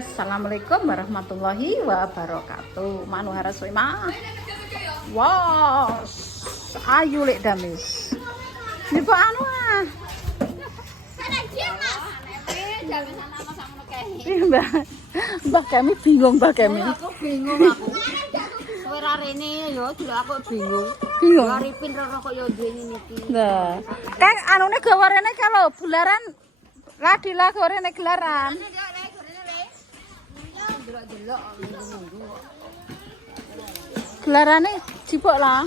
Assalamualaikum warahmatullahi wabarakatuh. Manu haras mah. Wow, ayu lek damis. Ini kok anu ah. Mbah kami bingung, Mbah kami. Aku bingung aku. Suara rene yo juga aku bingung. Bingung. Arifin roro kok yo duwe niki. Nah, kan anune gawarene kalau bularan ladilah gorene gelaran. Delok-delok nunggu-nunggu. Gelarane jipok lah.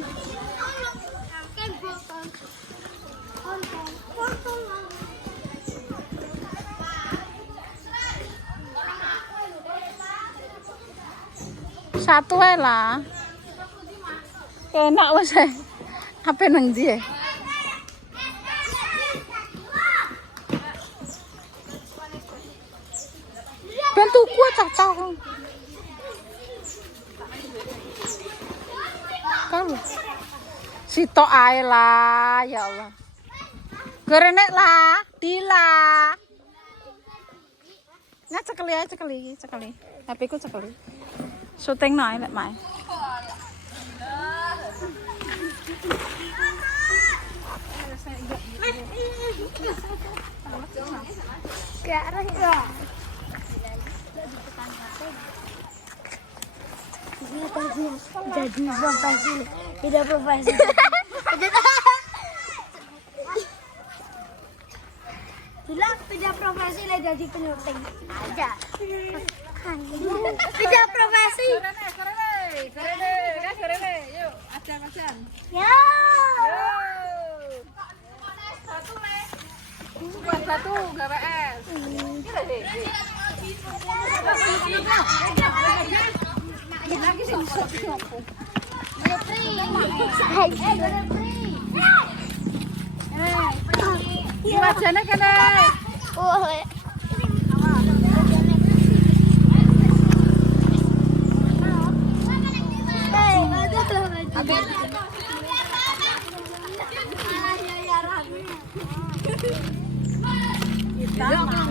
Satu ae lah. Enak wis ae. Ape nang ndi? Ben tuku cacah. Kamu. Sitok ae lah, ya Allah. Gorenek lah, Dila. Nah, cekeli. HP ku cekeli. Syuting nae nek mae. Sekarang enggak. Jadi profesi, tidak profesi. Bilang tidak profesi lah jadi penyunting aja. Tidak profesi. Korene, yuk, acan. Ya. Satu le. Buat satu, gawe es. Wajane kene.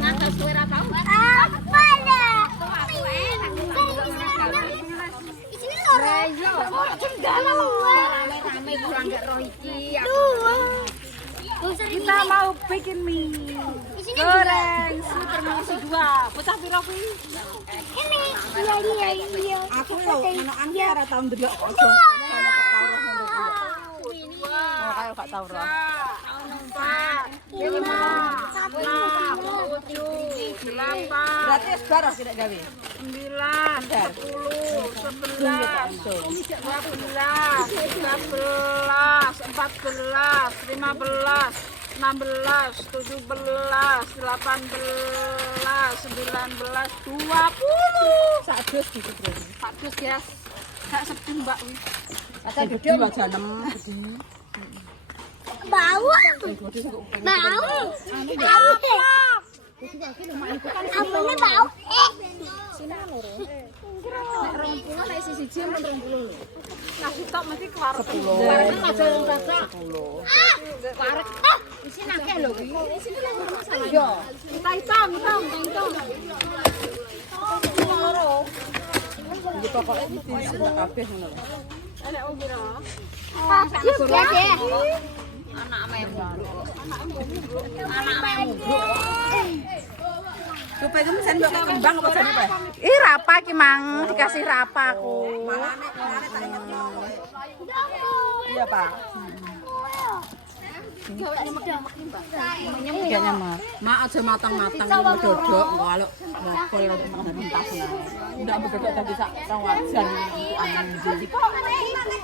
Ngatas suara tahu. Apa dah? Di sini lorong. Cendana Rame kurang gak roh iki. Kita mau bikin mie goreng super nasi 2. Pecah piro kuwi? Ini. Iya. Aku lho anak ora tau ndelok kok. Oh, kayak gak tau roh. 4, 5, 6, 7, 8. Berarti wis baros tidak gawe. 9, 10, 11, 12, 13, 14, 15, 16, 17, 18, 19, 20. Sak dus gitu, Bro. Sak dus ya. Sak sepi, Mbak. Ada gede aja 6 gede. Bau. Apanya bau? Sini kan loro. Nek 20 nek sisi jam 20 lho. Nasi tok mesti kewarek 10. Warna aja yang rasa. 10. Warek. Di sini akeh lho iki. Di sini kan loro masalah. Yo. Kita hitung. Loro. Iki pokoke iki sing kabeh ngono lho. Ada pira? Ya deh. Anak membruk. Supaya kamu sen mbok kembang apa jane, Pak? Ih, rapa ki Mang, dikasih rapa aku. Malane tak ingetno. Iya, Pak. Gak nyamak. Mak aja matang-matang dodok engko aluk bakul mentas. Ndak bedodok dadi sak wajan anjing.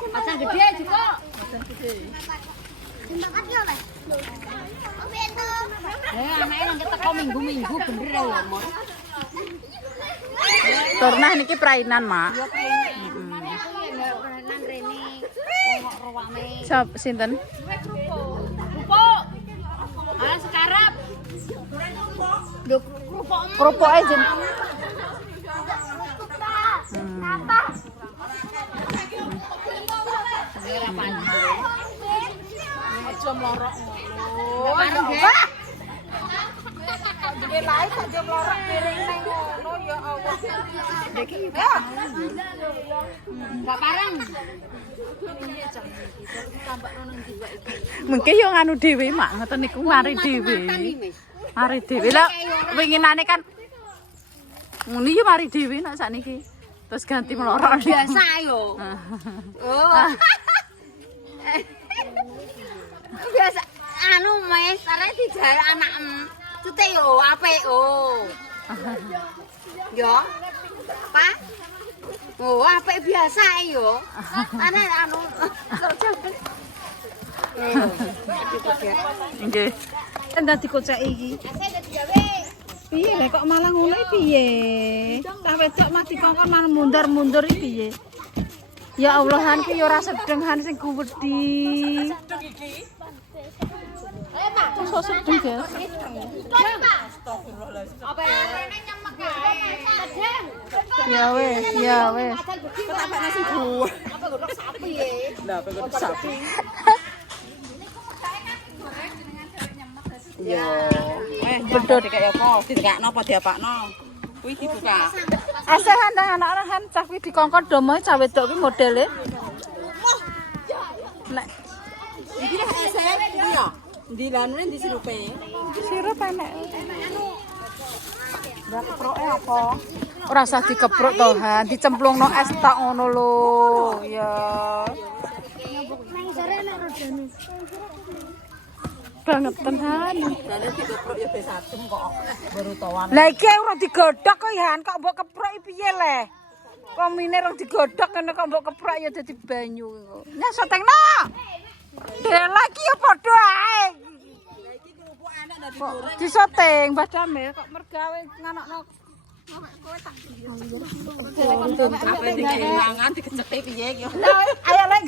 Macam gede juga. Makan ya, Mas. Anake nang keteko minggu-minggu bener ya, Mon. Tornah niki prainan, Mak. Nang rene kok ruwame. Sop sinten? Kerupuk. Ah, sekarap. Lho, kerupuk. Kerupuk aja. Apa? Ora panjang. Aja mlorok ngono. Bareng, Nggih. Duwe lae aja mlorok piring nang ngono ya Allah. Enggak parang. Mengke yo nganu dhewe mak ngoten niku mari dhewe. Mari dhewe lah winginane kan muni yo mari dhewe nek sakniki. Terus ganti melorot Biasa yo. Oh. Biasa anu mes arek dijare anak cute yo apik oh. Yo. Pak. Oh, apik biasa yo. Ana anu nggih. Dadi kocek iki. Piye lek kok malah ngono iki piye? Tah wedok mah dikongkon malah mundur-mundur iki piye? Ya Allahan ki ya ora sedeng han sing kuwedi. Kok sedeng ya? Ya wes, ya wes. Yo, bedot kayak apa? Dikakno apa diapakno? Kuwi dibuka. Asahan anak-anak cah kuwi dikongkon domo cah wedok kuwi modele. Nek Iki lek esek iki ya. Ndi lanune ndi sirupe? sirup enek. Lah keproke apa? Ora usah dikepruk to, Han. Dicemplungno es tak ngono lho. Ya. Nang sore enak rodane. Banget tenan. Dane dikepruk ya wis adem kok. Baru tawan. Lah iki ora digodhog kok, Han. Kok mbok kepruk iki piye le? Kok mine rong digodhog kene kok mbok kepruk ya dadi banyu. Nah, sotengno. Dela iki ya padha ae. Lah iki kerupuk enak ndak Kok disoteng Mbah Damil kok mergawe nganokno. Apa dikenangan dikeceki piye iki? Lah ayo lek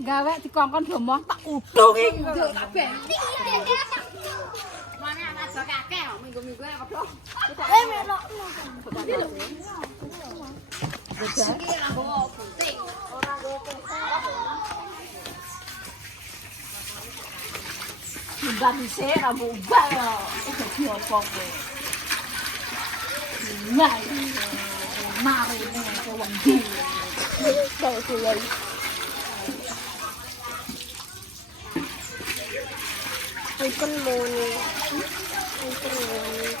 gawe dikongkon domo tak udung iki. mana anak jok akeh minggu-minggu nek padha. Melok. Iki ra nggo gunting. Mbah dhisik rambut ubah yo. Dadi opo kowe? Nyai. Mari nek wong ndi. Kok kuwi. Ikon moni. Ikon moni.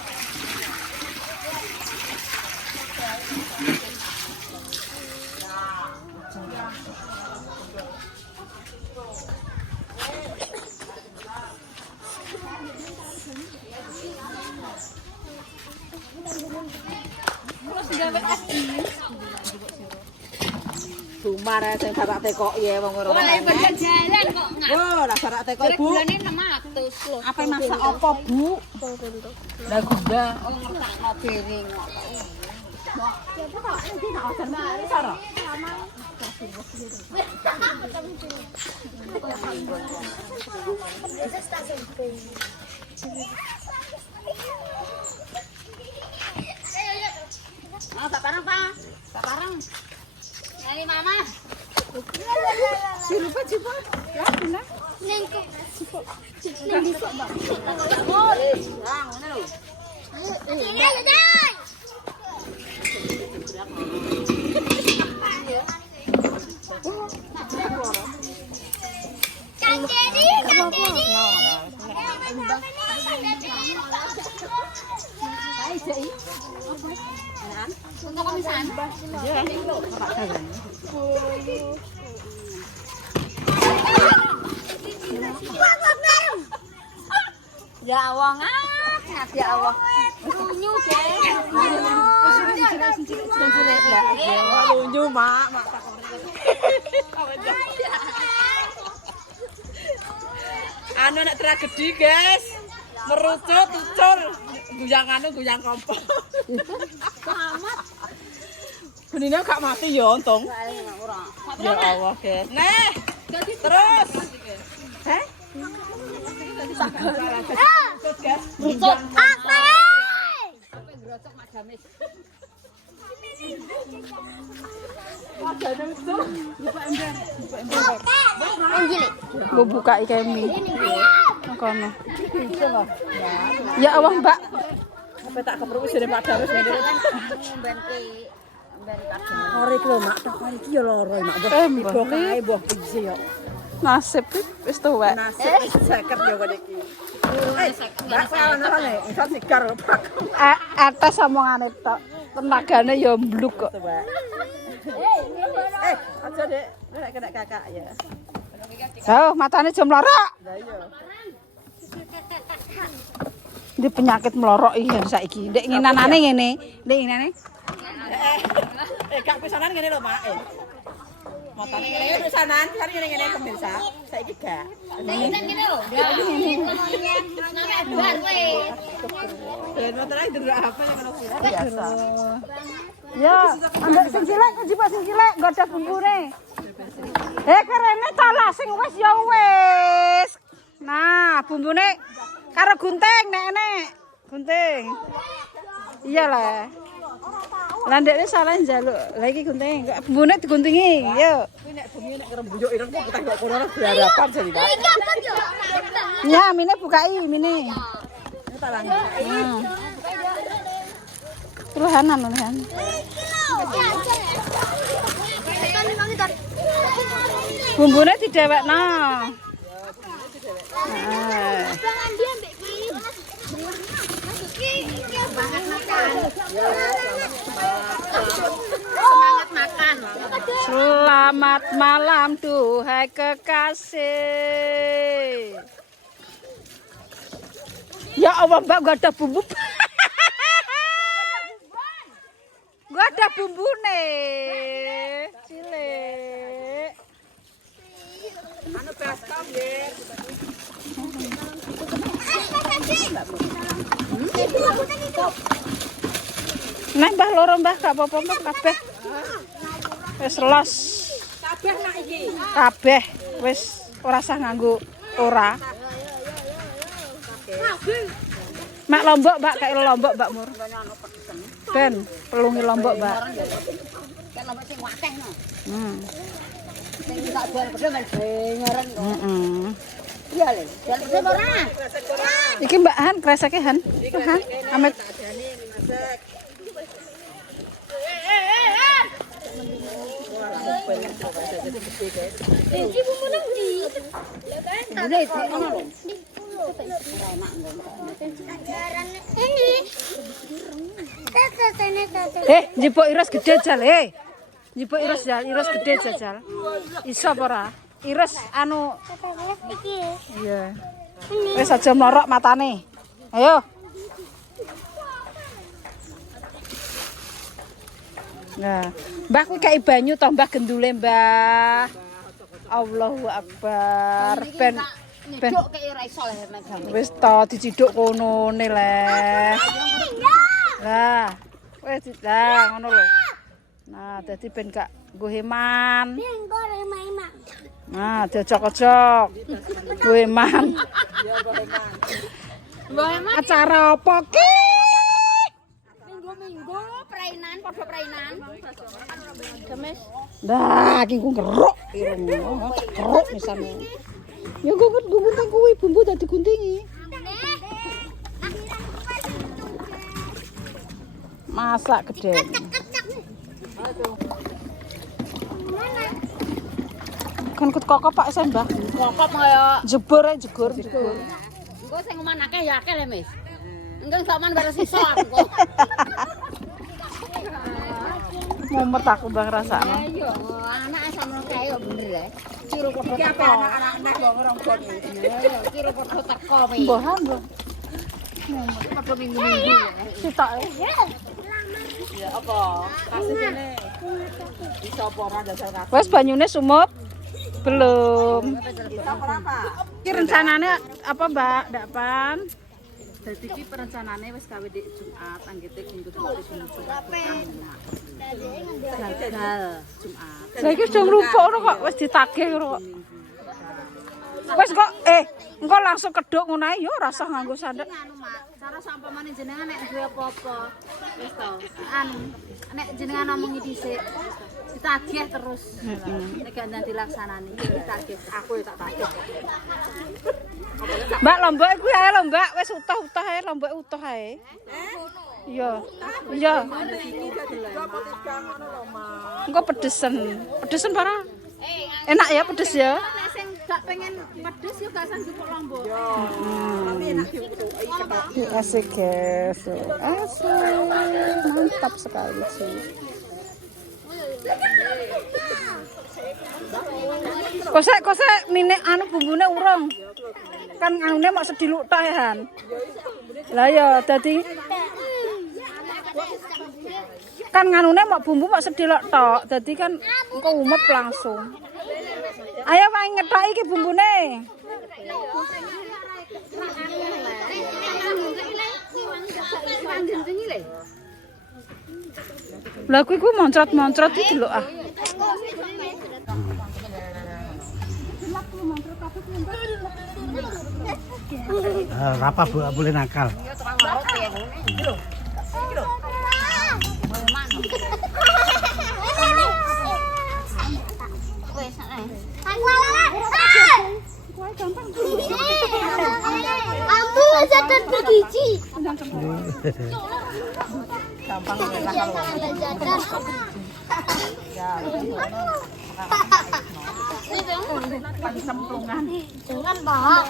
Dumar sing bapak tekok ya wong ora. Oleh jalan kok ngap. Oh, lah bapak tekok Bu. Bulane 600 lho. Apa masak apa, Bu? Lah gunda. Oh ngertakno piring kok. Oh, tak parang pa. Tak parang. Ini mama. Sirup coba. Ya, benar. Ning kok. Tinggal dai. Kandeni. Untuk komisan. Ya Allah ngat ya Allah. Lunyu deh. Lunyu, Mak. Anu nek tragedi, guys. Merucut, ucul. Guyang anu, guyang kompor. Amat. Benine gak mati ya untung. Ya Allah, guys. Nah, terus. Heh? Rucut ate. Mbok buka iki mie. Kono. Ya Allah, Mbak. tak kepruk wis Pak Darus ngene. Ora iki lho mak, tok iki ya loro mak. Mbah Kae mbah piye yo. nasib wis tuwek. Nasib seket yo kene iki. Mbak salah-salah iso sigar Pak. Atas omongane tok. Tenagane ya mbluk kok. Aja Dek, nek kena kakak ya. Oh, matane jam melorok. Lah iya. Ini penyakit melorok iki saiki. Ndek nginanane ngene, ndek nginane. Gak pisanan ngene lho mak. Motane ngene ya pisanan, kan ngene pemirsa. Saiki gak. Ngene lho. Bar kowe. Dan motane ndelok apa yang ono biasa. Ya, ambek sing cilik njipak sing cilik godhog bumbune. Kerene talah sing wis ya wis. Nah, bumbune karo gunting nek gunting. Iyalah. Lah ndekne salah njaluk. Lah iki gunting, bumbune diguntingi. Yo. Kuwi nek bengi nek ngrembuyuk ireng kok tak kok kono berharapan jadi Pak. Ya, mine bukai mine. Ini talang. Luhanan luhan. Bumbune didewekno. Selamat malam duhai kekasih. Ya Allah Mbak, gak ada bumbu. Gak ada bumbune. Cilik. Anu baskom nggih. Nah, Mbah loro Mbah gak apa-apa Mbah kabeh. Wis los. Kabeh nak iki. Kabeh wis ora usah nganggo ora. Mak lombok Mbak, kayak lombok Mbak Mur. Ben, pelungi lombok Mbak. Kan lombok sing wakeh no. Sing tak jual pedhe men ngeren kok. Iya le, jual pedhe ora. Iki Mbak Han, kreseke Han. Han, amet. Iki bumbu nang ndi? Ya kan. Bune ono lho. Njipuk iris gede jal, Njipuk iris jal, iris gede jajal. Iso apa ora? Iris anu iya. Wis aja mlorok matane. Ayo. Nah, Mbah kuwi kei banyu toh Mbah gendule Mbah. Allahu Akbar. Ben Ciduk kaya ora iso le megang. wis to diciduk konone le. Lah, wis lah ngono lho. Nah, dadi ben gak nggo heman. Nah, diocok-ocok. Nggo heman. Acara apa ki? Minggu perainan, padha perainan. Gemes. Nah, iki ku ngeruk ireng. Keruk misane. Ya gunting kuwi bumbu tadi guntingi. Masak gede. Kan kut kokop Pak sen, Mbah. Kokop kaya Jebur ae jegur. engko sing oman akeh ya akeh le, Mis. Engko sampean baru sisa engko. Mumet aku Mbah rasakno. Ayo, anake sampean kae yo bener ya. Ciro padha Iki apa teko. anak-anak nek wong rombon iki. Ayo, ciro padha teko wi. Mbohan, Mbah. Padha minggu-minggu. Sitoke. Ya apa? Kasih kene. Bisa apa ora dasar kabeh. Wes banyune sumut? Belum. Bisa apa apa? Iki rencanane apa, Mbak? Dakpan. Dadi iki perencanane wis gawe di Jumat, anggete minggu depan Jumat. Gagal Jumat. Lah iki wis lupa kok wis ditagih kok. Wis kok engko langsung keduk ngono ae yo ora usah nganggo sandek. Anu Mak, cara sampamane jenengan nek duwe apa-apa wis to. Nek jenengan ngomongi dhisik ditagih terus. Nek gak dilaksanani ditagih. Aku ya tak tagih. Mbak lombok kuwi ae lho Mbak, wis utuh-utuh ae lombok utuh ae. Iya. Iya. Engko pedesen. Pedesen para. Enak ya pedes ya. Nek sing gak pengen pedes yo gak sanggup lombok. Asik guys. Asik. Mantap sekali sih. Kosek minek anu bumbune urung. Kan anune mak sediluk tok Han. Lah ya dadi kan nganune mak bumbu mak sediluk tok. Dadi kan engko umep langsung. Ayo wae ngethok iki bumbune. Lah kuwi ku moncrot-moncrot iki lho ah. Rapa boleh nakal. Ambu jajan bergizi. Gampang nakal. Jangan, Pak.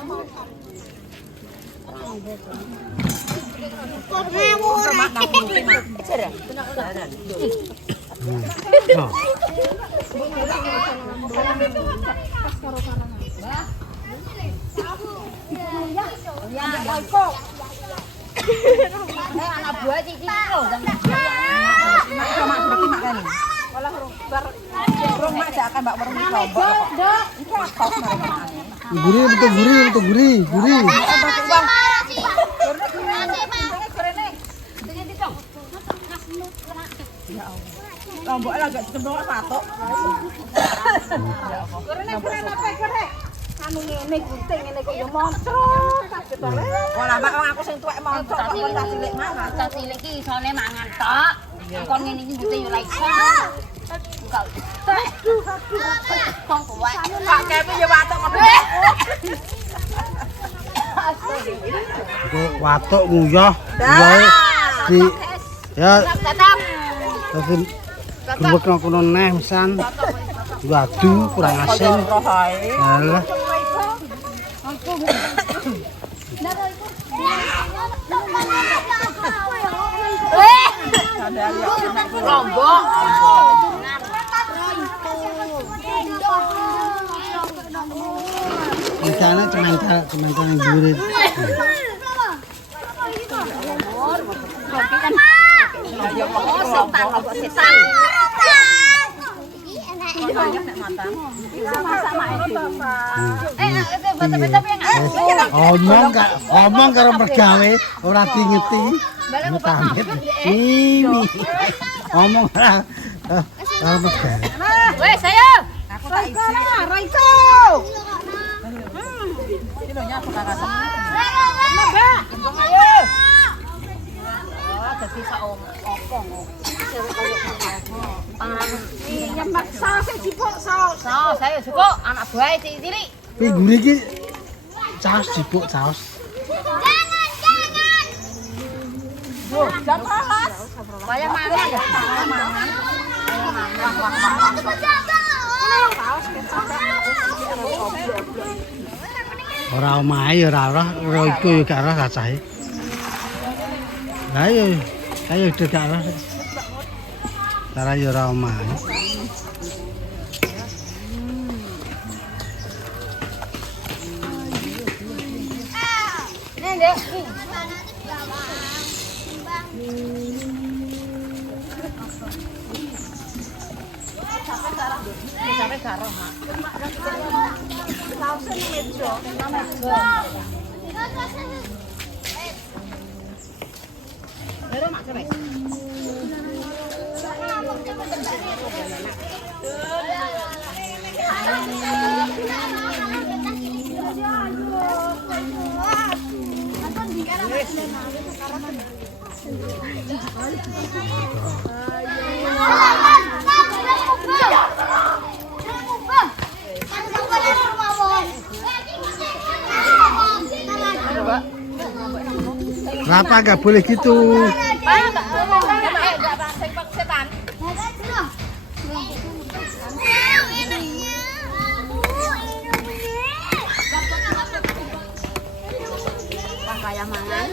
Anak buah Cici lho. Gurih. Lombok lagi ditemplok patok. Keren apa keren? Anu ngene gunting ngene kok yo moncrot kabeh to. Ora mak wong aku sing tuwek moncok kok kon tak cilik mangan. Tak cilik iki isone mangan tok. Kon ngene iki gunting yo ra iso. Aduh. Kong kuat. Pak kepe yo watuk ngene. Kok watuk nguyah. Wae di ya. Tetap. Terus gembek nang kono neh misan. Waduh kurang asin. Alah. Lombok. Rencana cemengkal yang durit. Omong karo mergawe ora dingeti. Mutamit. Ini. Omong ora mergawe. Wes ayo. Aku tak isi. Raiko. Ini nyapa kakak. Mbak. Ayo. Dadi sak opong. Iya mak saus dipuk saus. Saus saya suka anak buah cilik. Iki gurih iki saus dipuk saus. Jam rolas. Bayang mangan ya. Mangan. Ora omahe ya ora roh iku ya gak roh cacahe. Lah yo ayo gak roh. Cara ya ora omahe. Nek. Sampai karo, Mak. Sausnya mejo. Baru Mak sampai. Rapa nggak boleh gitu. Kayak mangan.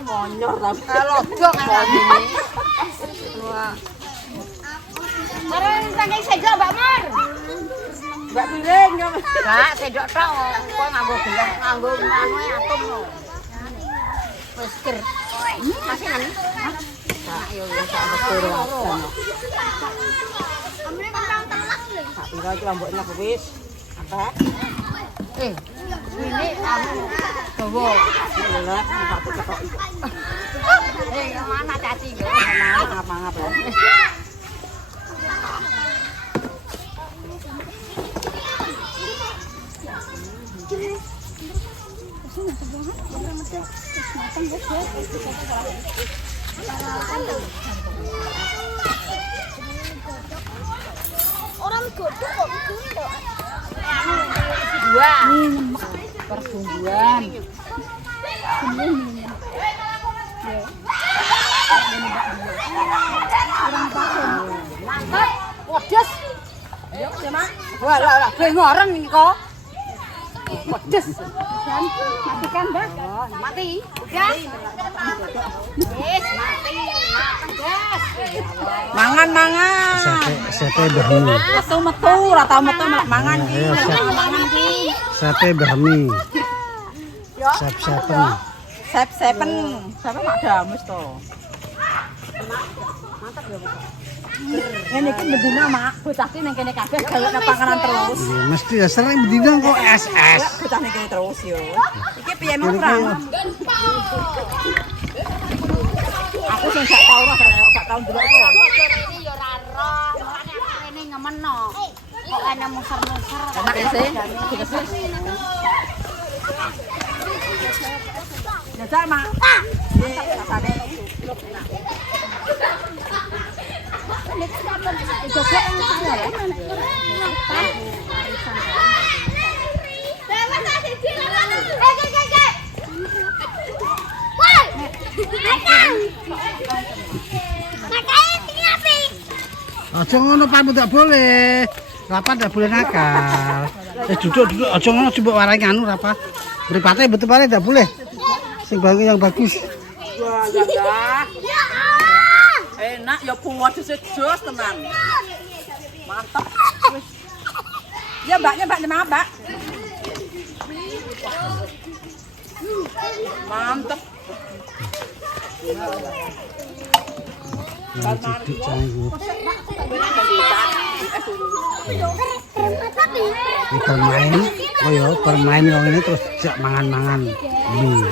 Monyor tapi lodok ini. Wah. Bareng saking sejak Mbak Mar. Mbak piring yo. Enggak, sejak tok kok nganggo gelas nganggo anu atom lho. Wis ker. Masih nang. Hah? Yo wis metu ora. Amne kan talak lho. Tak pira iki lomboknya wis. Apa? Ini anu dawa. Lelek satu ketok iki. Mana caci yo? Mangap-mangap lho. Orang godok kok gitu. Dua. Pertumbuhan. Mantap. Pedes. Yo, ya, Mak. Wah, lah, ngoren iki kok. Pedes. Matikan, Mbak. Oh, mati. Udah. Wis mati. Pedes. Mangan-mangan. Sate berhemi. Metu-metu, ora tau metu mangan iki. Mangan iki. Sate berhemi. Sep-sepen. Sep-sepen. Sampe mak damus to. Mantap ya, Mak. Ngene iki bendina mak, bocah ki ning kene kabeh gawe panganan terus. Iya, mesti ya sering bedina kok SS. Bocah ning kene terus yo. Iki piye mau perang? Aku sing gak tau ora gak tau ndelok kok. Ini yo ora roh, mulane aku rene ngemeno. Kok ana muser-muser. Enak ya sih. Jajal mak. Mantap rasane. Aja ngono Pak, tak boleh. Rapa ndak boleh nakal. Duduk aja ngono coba warai anu Rapa. Mripate betul bare ndak boleh. Sing bagus yang bagus. Wah, ya. Enak ya buat jos tenan. Mantap. Wis. Ya Mbaknya Mbak maaf, Mbak. Mantap. Duduk canggu. Ini bermain, oh ya bermain wong ini terus jak mangan-mangan mie.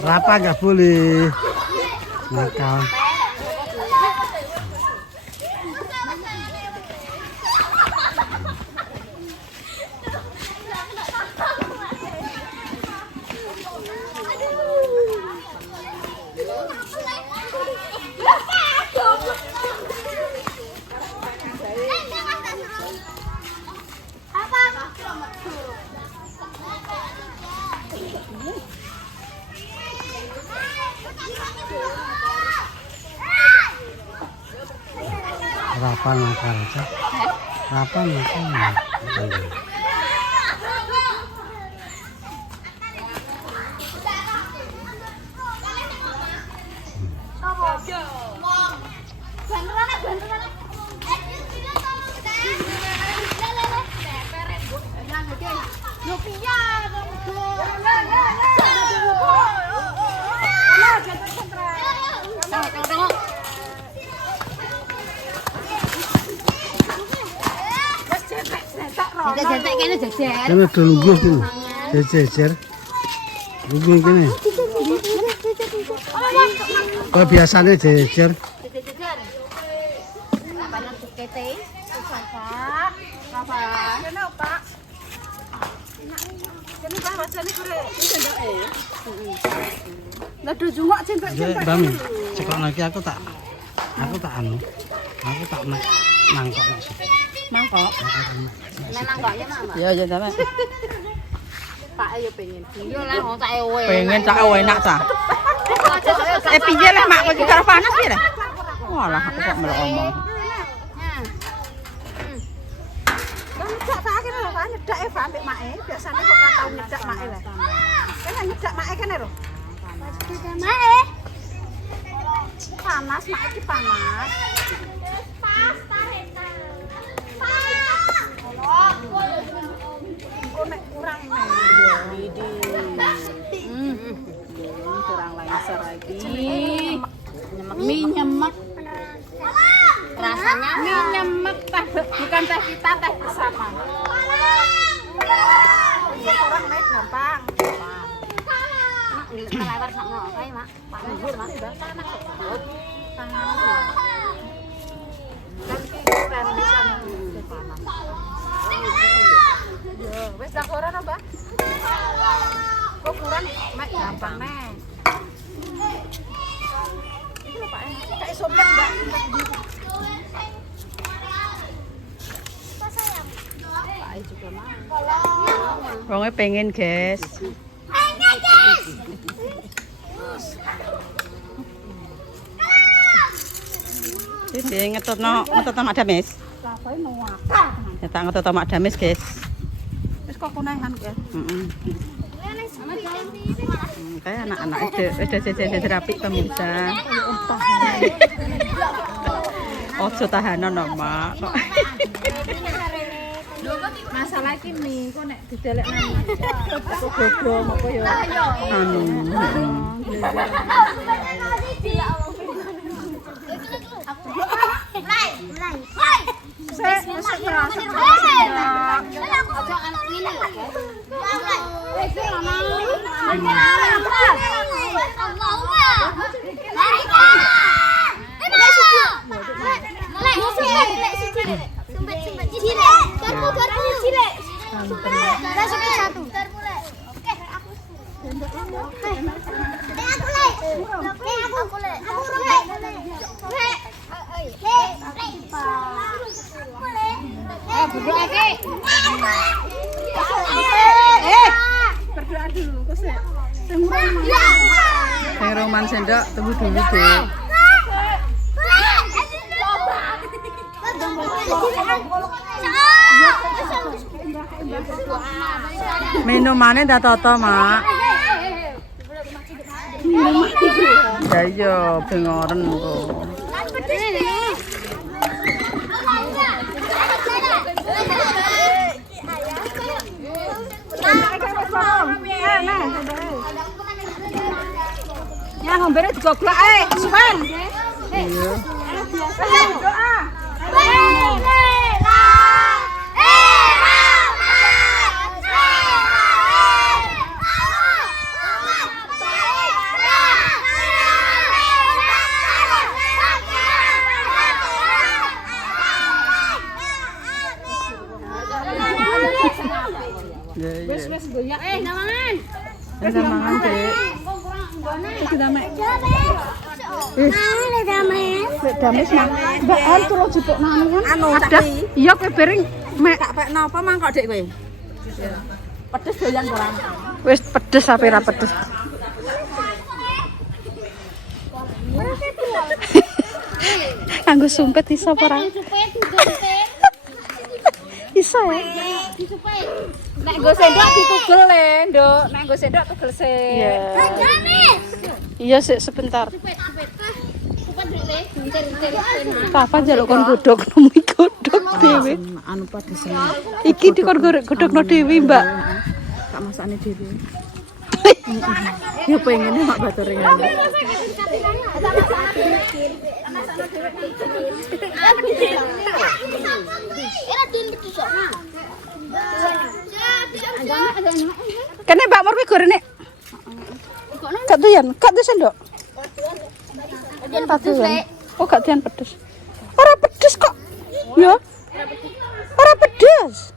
Rapa nggak boleh nakal. Rapan nakal aja. Rapan nakal. Jentek kene jejer. Kene do lungguh kene. Jejer. Lungguh kene. Oh biasanya jejer. Jejer. Banyak kete. Apa? Kene Pak. Kene Pak wajane kure sendoke. Lah do jungok jempek-jempek. Bami, cekok lagi aku tak anu. Aku tak mek nangkok sih. Mangkok. Nangkoknya Mama. Iya, ya sampe. Pak ayo pengen. Iya lah wong tak ewe. Pengen cak enak ta. Piye lah mak kok karo panas piye lah. Walah aku kok melok omong. Ngejak tak kene lho, Pak nyedak Eva ambek make. Biasane kok ora tau nyedak make lah. Kene nyedak make kene lho. Panas, mak iki panas. Kok nek kurang nek. Kurang lengser lagi. Mie nyemek. Rasanya mie nyemek teh bukan teh kita teh bersama. Kurang nek gampang. Kelewat sakno kae, Mak. Pak Luhur, Mak. Panas kok. Wes dah koran apa? Kok kurang mek gampang nek. Iki lho Pak, kayak soblek Mbak. Pak juga mau. Wonge pengen, guys. Iki ngetutno Mak Damis. Lapae nuwakah. Ya tak ngetutno Mak Damis, guys. Wis kok kunehan ya. Heeh. Kayak anak-anak itu udah jajan terapi pemirsa. Ojo tahanan no, Mak. Masalah iki mie kok nek didelek nang. Kok godhong apa ya? Anu. Berdoa dulu kok sih. Sing roman sendok tunggu dulu, Dek. Minumannya dah toto, Mak. Ya iya, bengoren kok. Ya ngombene digoglok ae, Suman. Iya. Doa. Wes goyak namangan. Wes namangan, Dek. Iki damek. Dames Mbak An terus jupuk nang anu ada. Iya kowe bareng mek tak pekno apa mangkok Dek kowe. Pedes doyan ora. Wis pedes apa ora pedes. Anggo sumpet iso apa ora? Iso ya. Nek nggo sendok ditugel le, Nduk. Nek nggo sendok tugel sik. Iya. Iya sik sebentar. Kapan jaluk kon godhog nemu godhog dhewe. Anu pedes. Iki dikon godhogno dhewe, Mbak. Tak masakne dhewe. Ya pengen mak batore ngene. Kene Mbak Mur kuwi gorene. Gak doyan, gak doyan sendok. Tak doyan. Oh, gak doyan pedes. Ora pedes kok. Ya. Ora pedes.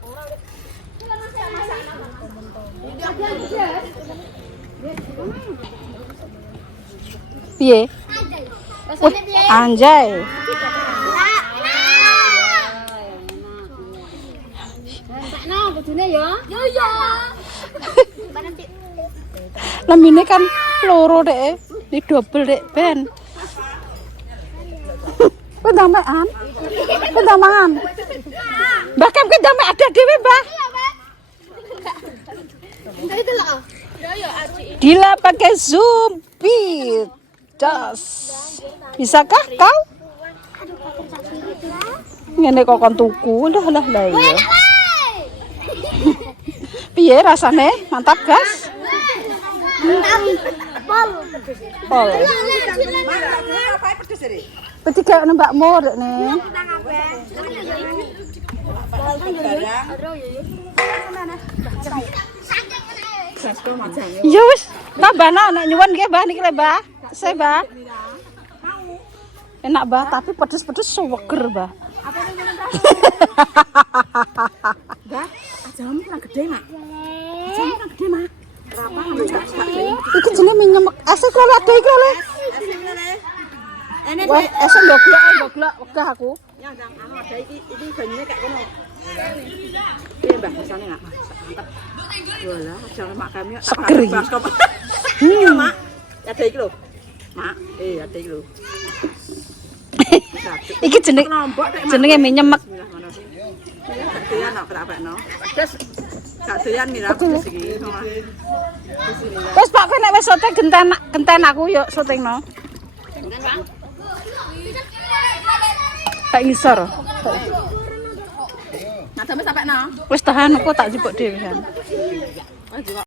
Piye? Wih, anjay. Nah, kudune ya. Yo yo. Lambine kan loro dek, di double dek ben. Kowe ndamekan? Kowe ndamangan? Mbah Kem ki ndamek ada dhewe, Mbah. Dila pakai Zumpit. Das. Bisakah kau? Ngene kok kon tuku. Lah ya. Piye rasane? Mantap, Gas? Pol. Petiga Mbak Mur nih. Ya wis, tambahno nek nyuwun nggih, Mbah niki le, Mbah. Saya, Mbah. Enak, Mbah, tapi pedes-pedes seger, Mbah. Mbak, ajamu kurang gede, Mak. Ajamu kurang gede, Mak. Berapa ngambil Iki jenenge mie nyemek. Asik lho ada iki lho. Wah, esuk ndoglok wegah aku. Ya, Dang, anu ada iki banyune kayak ngono. Iya, Mbak, rasane enggak mantap. Walah, ajamu mak kami Seger iki. Iya, Mak. Ada iki lho. Mak, ada iki lho. Iki jenenge mie nyemek. Gak doyan kok prakno. Terus gak doyan mira pedes iki. Wes Pak, kowe nek wis sote genten aku yuk syutingno. Tak ngisor. Nah, sampe no. Wis tahan aku tak jupuk dhewe kan.